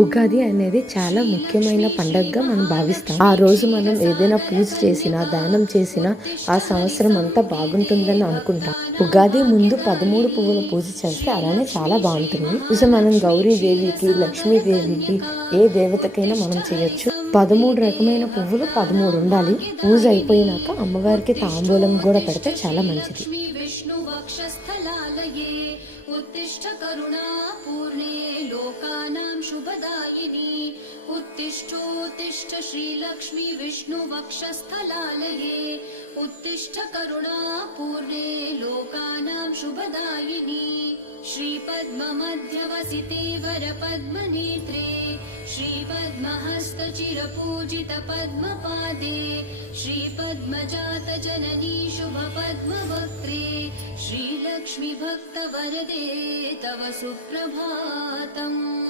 ఉగాది అనేది చాలా ముఖ్యమైన పండగగా మనం భావిస్తాం. ఆ రోజు మనం ఏదైనా పూజ చేసినా, దానం చేసినా ఆ సంవత్సరం అంతా బాగుంటుందని అనుకుంటాం. ఉగాది ముందు 13 పువ్వుల పూజ చేస్తే అలానే చాలా బాగుంటుంది. పూజ మనం గౌరీదేవికి, లక్ష్మీదేవికి, ఏ దేవతకైనా మనం చేయొచ్చు. 13 రకమైన పువ్వులు 13 ఉండాలి. పూజ అయిపోయినాక అమ్మవారికి తాంబూలం కూడా పెడితే చాలా మంచిది. उत्तिष्ठ करुणा पूर्णे लोकानां शुभदायिनी उत्तिष्ठोत्तिष्ठ श्रीलक्ष्मी विष्णुवक्षस्थलालये उत्तिष्ठ करुणा पूर्णे लोकानां शुभदायिनी श्रीपद्ममध्यवसिते वरपद्मनेत्रे श्रीपद्महस्तचिरपूजित पद्मपादे श्रीपद्मजातजननी शुभपद्मवक्त्रे श्रीलक्ष्मी भक्तवरदे तव सुप्रभातम्।